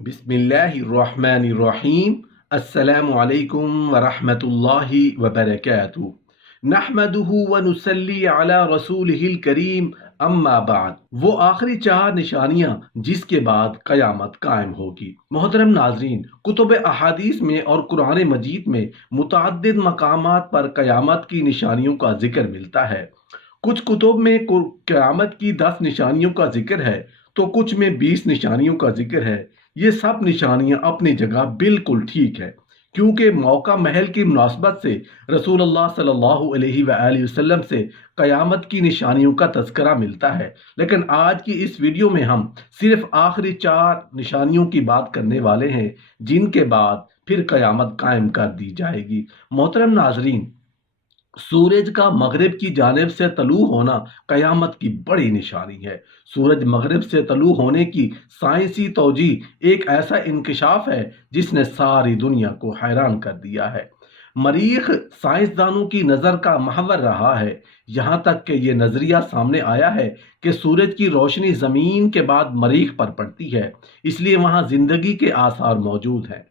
बिस्मिल्लाहिर्रहमानिर्रहीम। अस्सलामु अलैकुम वरहमतुल्लाहि वबरकातुहू। नहमदुहु व नुसल्ली अला रसूलिहिल करीम। अम्मा बाद। वो आखिरी चार निशानियां जिसके बाद कयामत कायम होगी। मोहतरम नाजरीन, कुतुब अहादीस में और कुरान मजीद में मुतअद्दिद मकामात पर कयामत की निशानियों का जिक्र मिलता है। कुछ कुतुब में क़यामत की 10 निशानियों का जिक्र है तो कुछ में 20 निशानियों का जिक्र है। ये सब निशानियां अपनी जगह बिल्कुल ठीक है, क्योंकि मौका महल की मुनासबत से रसूलुल्लाह सल्लल्लाहु अलैहि वसल्लम से क़यामत की निशानियों का तज़किरा मिलता है। लेकिन आज की इस वीडियो में हम सिर्फ आखिरी 4 निशानियों की बात करने वाले हैं, जिनके बाद फिर क़यामत कायम कर दी जाएगी। मोहतरम नाजरीन, सूरज का मगरिब की जानिब से तलू होना कयामत की बड़ी निशानी है। सूरज मगरिब से तलू होने की साइंसी तौजी एक ऐसा इंकशाफ है जिसने सारी दुनिया को हैरान कर दिया है। मरीख साइंसदानों की नज़र का महवर रहा है, यहाँ तक कि ये नज़रिया सामने आया है कि सूरज की रोशनी ज़मीन के बाद मरीख पर पड़ती है, इसलिए वहाँ ज़िंदगी के आसार मौजूद हैं।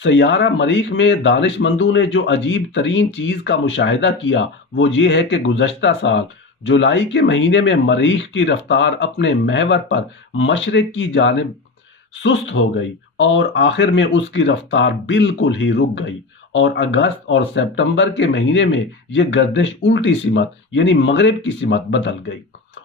सैयारा मरीख में दानिशमंदों ने जो अजीब तरीन चीज़ का मुशाहिदा किया वो ये है कि गुज़श्ता साल जुलाई के महीने में मरीख की रफ्तार अपने महवर पर मशरिक की जानिब सुस्त हो गई और आखिर में उसकी रफ्तार बिल्कुल ही रुक गई, और अगस्त और सितंबर के महीने में यह गर्दिश उल्टी सिमत यानी मगरिब की सिमत बदल गई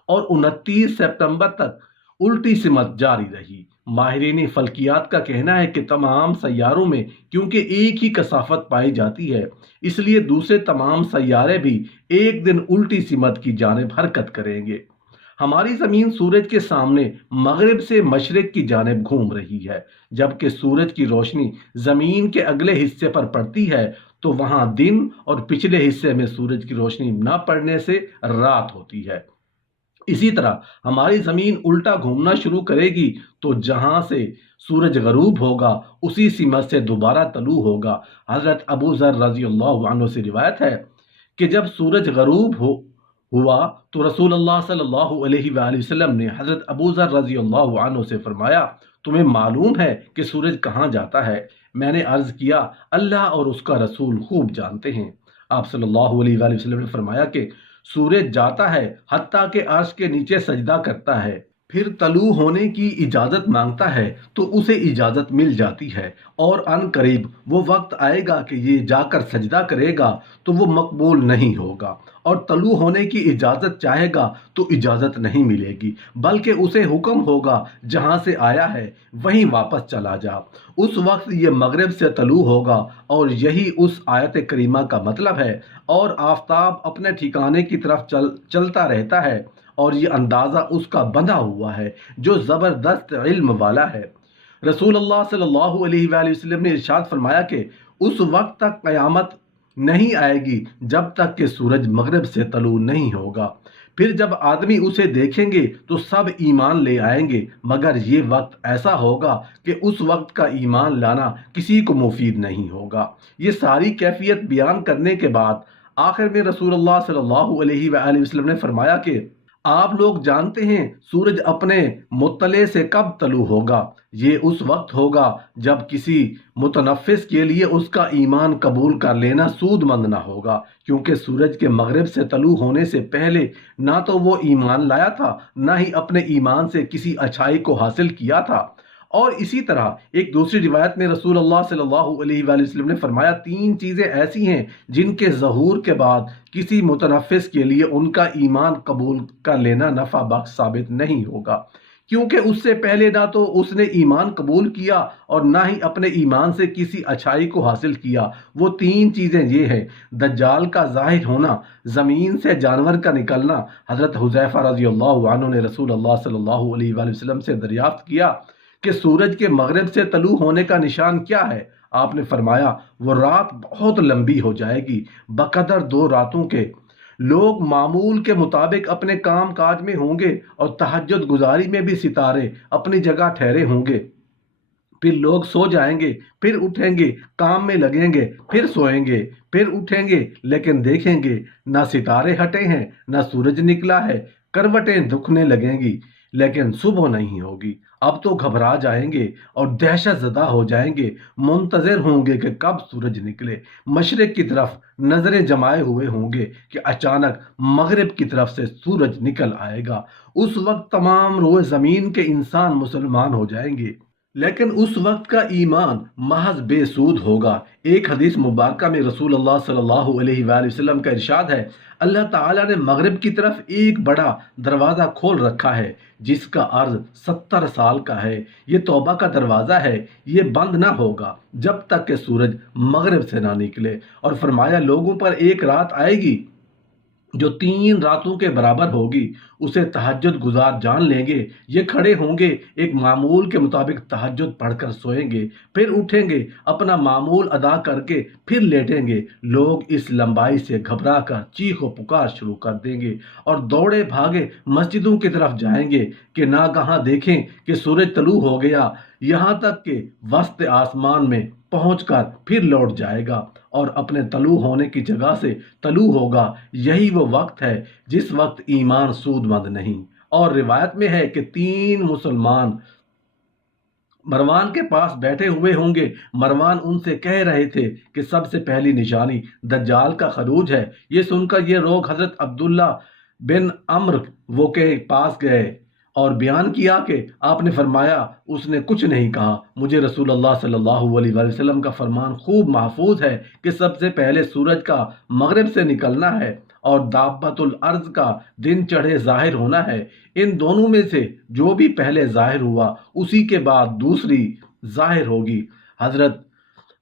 और 29 सितंबर तक उल्टी सिमत जारी रही। माहिरीन फल्कियात का कहना है कि तमाम सैयारों में क्योंकि एक ही कसाफत पाई जाती है, इसलिए दूसरे तमाम सैयारे भी एक दिन उल्टी सिमत की जानिब हरकत करेंगे। हमारी ज़मीन सूरज के सामने मगरिब से मशरिक की जानिब घूम रही है। जबकि सूरज की रोशनी ज़मीन के अगले हिस्से पर पड़ती है तो वहाँ दिन, और पिछले हिस्से में सूरज की रोशनी न पड़ने से रात होती है। इसी तरह हमारी ज़मीन उल्टा घूमना शुरू करेगी तो जहां से सूरज गरूब होगा उसी सीमा से दोबारा तलू होगा। हज़रत अबू ज़र रज़ी अल्लाह अन्हु से रिवायत है कि जब सूरज गरूब हुआ तो रसूलुल्लाह सल्लल्लाहु अलैहि वसल्लम ने हज़रत अबू ज़र रज़ी अल्लाह अन्हु से फरमाया, तुम्हें मालूम है कि सूरज कहाँ जाता है? मैंने अर्ज़ किया, अल्लाह और उसका रसूल खूब जानते हैं। आप सल्लल्लाहु अलैहि वसल्लम ने फरमाया कि सूरज जाता है हत्ता के अर्श के नीचे सजदा करता है, फिर तलू होने की इजाज़त मांगता है तो उसे इजाज़त मिल जाती है, और अन करीब वो वक्त आएगा कि ये जाकर सजदा करेगा तो वो मकबूल नहीं होगा, और तलू होने की इजाज़त चाहेगा तो इजाज़त नहीं मिलेगी, बल्कि उसे हुक्म होगा जहाँ से आया है वहीं वापस चला जा। उस वक्त ये मगरिब से तलू होगा, और यही उस आयत करीमा का मतलब है। और आफताब अपने ठिकाने की तरफ चलता रहता है, और ये अंदाज़ा उसका बंधा हुआ है जो ज़बरदस्त इल्म वाला है। रसूलुल्लाह सल्लल्लाहु अलैहि वसल्लम ने इरशाद फरमाया कि उस वक्त तक क़यामत नहीं आएगी जब तक कि सूरज मगरिब से तलू नहीं होगा। फिर जब आदमी उसे देखेंगे तो सब ईमान ले आएंगे, मगर ये वक्त ऐसा होगा कि उस वक्त का ईमान लाना किसी को मुफीद नहीं होगा। ये सारी कैफियत बयान करने के बाद आखिर में रसूलुल्लाह सल्लल्लाहु अलैहि वसल्लम ने फरमाया कि आप लोग जानते हैं सूरज अपने मुत्तले से कब तलू होगा। ये उस वक्त होगा जब किसी मुतनफ़िस के लिए उसका ईमान कबूल कर लेना सूदमंद ना होगा, क्योंकि सूरज के मगरिब से तलू होने से पहले ना तो वो ईमान लाया था, ना ही अपने ईमान से किसी अच्छाई को हासिल किया था। और इसी तरह एक दूसरी रिवायत में रसूलुल्लाह सल्लल्लाहु अलैहि वसल्लम ने फरमाया, 3 चीज़ें ऐसी हैं जिनके ज़हूर के बाद किसी मुतनफ़िस के लिए उनका ईमान कबूल कर लेना नफ़ा बख्श साबित नहीं होगा, क्योंकि उससे पहले ना तो उसने ईमान कबूल किया और ना ही अपने ईमान से किसी अच्छाई को हासिल किया। वो 3 चीज़ें ये हैं: दज्जाल का ज़ाहिर होना, ज़मीन से जानवर का निकलना। हज़रत हुज़ैफ़ा रज़ी अल्लाहु अन्हु ने रसूलुल्लाह सल्लल्लाहु अलैहि वसल्लम से दरियाफ्त किया कि सूरज के मगरिब से तलू होने का निशान क्या है? आपने फरमाया, वो रात बहुत लंबी हो जाएगी, बकदर 2 रातों के। लोग मामूल के मुताबिक अपने काम काज में होंगे और तहज्जुद गुजारी में भी सितारे अपनी जगह ठहरे होंगे। फिर लोग सो जाएंगे, फिर उठेंगे, काम में लगेंगे, फिर सोएंगे, फिर उठेंगे, लेकिन देखेंगे ना सितारे हटे हैं, ना सूरज निकला है। करवटें दुखने लगेंगी, لیکن صبح نہیں ہوگی۔ اب تو گھبرا جائیں گے اور دہشت زدہ ہو جائیں گے، منتظر ہوں گے کہ کب سورج نکلے۔ مشرق کی طرف نظریں جمائے ہوئے ہوں گے کہ اچانک مغرب کی طرف سے سورج نکل آئے گا۔ اس وقت تمام روئے زمین کے انسان مسلمان ہو جائیں گے، لیکن اس وقت کا ایمان محض بے سود ہوگا۔ ایک حدیث مبارکہ میں رسول اللہ صلی اللہ علیہ وآلہ وسلم کا ارشاد ہے، اللہ تعالیٰ نے مغرب کی طرف ایک بڑا دروازہ کھول رکھا ہے جس کا عرض 70 سال کا ہے۔ یہ توبہ کا دروازہ ہے، یہ بند نہ ہوگا جب تک کہ سورج مغرب سے نہ نکلے۔ اور فرمایا لوگوں پر ایک رات آئے گی جو 3 راتوں کے برابر ہوگی، اسے تہجد گزار جان لیں گے۔ یہ کھڑے ہوں گے، ایک معمول کے مطابق تہجد پڑھ کر سوئیں گے، پھر اٹھیں گے، اپنا معمول ادا کر کے پھر لیٹیں گے۔ لوگ اس لمبائی سے گھبرا کر چیخ و پکار شروع کر دیں گے اور دوڑے بھاگے مسجدوں کی طرف جائیں گے کہ ناگہاں دیکھیں کہ سورج طلوع ہو گیا، یہاں تک کہ وسط آسمان میں پہنچ کر پھر لوٹ جائے گا اور اپنے طلوع ہونے کی جگہ سے طلوع ہوگا۔ یہی وہ وقت ہے جس وقت ایمان سود مند نہیں۔ اور روایت میں ہے کہ 3 مسلمان مروان کے پاس بیٹھے ہوئے ہوں گے۔ مروان ان سے کہہ رہے تھے کہ سب سے پہلی نشانی دجال کا خروج ہے۔ یہ سن کر یہ لوگ حضرت عبداللہ بن عمرو وہ کے پاس گئے اور بیان کیا کہ آپ نے فرمایا اس نے کچھ نہیں کہا۔ مجھے رسول اللہ صلی اللہ علیہ وآلہ وسلم کا فرمان خوب محفوظ ہے کہ سب سے پہلے سورج کا مغرب سے نکلنا ہے اور دابۃ الارض کا دن چڑھے ظاہر ہونا ہے۔ ان دونوں میں سے جو بھی پہلے ظاہر ہوا اسی کے بعد دوسری ظاہر ہوگی۔ حضرت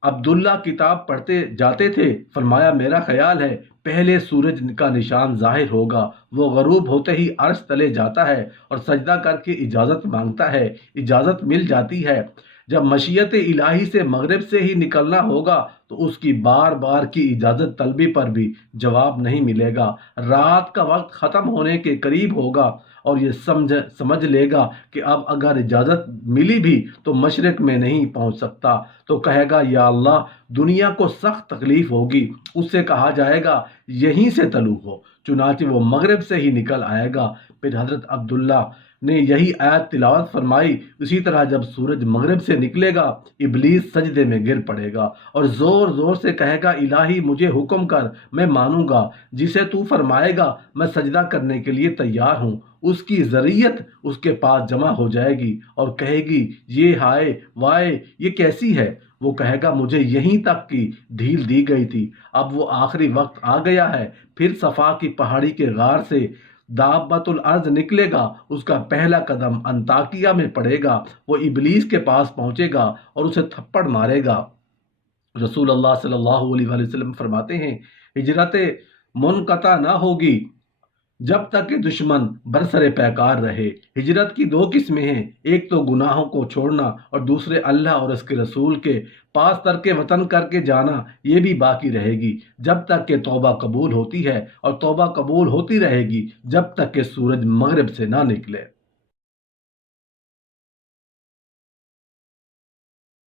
عبداللہ کتاب پڑھتے جاتے تھے، فرمایا میرا خیال ہے پہلے سورج کا نشان ظاہر ہوگا۔ وہ غروب ہوتے ہی عرش تلے جاتا ہے اور سجدہ کر کے اجازت مانگتا ہے، اجازت مل جاتی ہے۔ جب مشیت الہی سے مغرب سے ہی نکلنا ہوگا تو اس کی بار بار کی اجازت طلبی پر بھی جواب نہیں ملے گا۔ رات کا وقت ختم ہونے کے قریب ہوگا اور یہ سمجھ لے گا کہ اب اگر اجازت ملی بھی تو مشرق میں نہیں پہنچ سکتا، تو کہے گا یا اللہ دنیا کو سخت تکلیف ہوگی۔ اس سے کہا جائے گا یہیں سے طلوع ہو، چنانچہ وہ مغرب سے ہی نکل آئے گا۔ پھر حضرت عبداللہ نے یہی آیت تلاوت فرمائی۔ اسی طرح جب سورج مغرب سے نکلے گا ابلیس سجدے میں گر پڑے گا اور زور زور سے کہے گا الہی مجھے حکم کر، میں مانوں گا، جسے تو فرمائے گا میں سجدہ کرنے کے لیے تیار ہوں۔ اس کی ذریت اس کے پاس جمع ہو جائے گی اور کہے گی یہ ہائے وائے یہ کیسی ہے؟ وہ کہے گا مجھے یہیں تک کی ڈھیل دی گئی تھی، اب وہ آخری وقت آ گیا ہے۔ پھر صفا کی پہاڑی کے غار سے دابۃ الارض نکلے گا، اس کا پہلا قدم انطاکیہ میں پڑے گا، وہ ابلیس کے پاس پہنچے گا اور اسے تھپڑ مارے گا۔ رسول اللہ صلی اللہ علیہ وآلہ وسلم فرماتے ہیں ہجرت منقطع نہ ہوگی جب تک کہ دشمن برسر پیکار رہے۔ ہجرت کی 2 قسمیں ہیں، ایک تو گناہوں کو چھوڑنا اور دوسرے اللہ اور اس کے رسول کے پاس ترک وطن کر کے جانا۔ یہ بھی باقی رہے گی جب تک کہ توبہ قبول ہوتی ہے، اور توبہ قبول ہوتی رہے گی جب تک کہ سورج مغرب سے نہ نکلے۔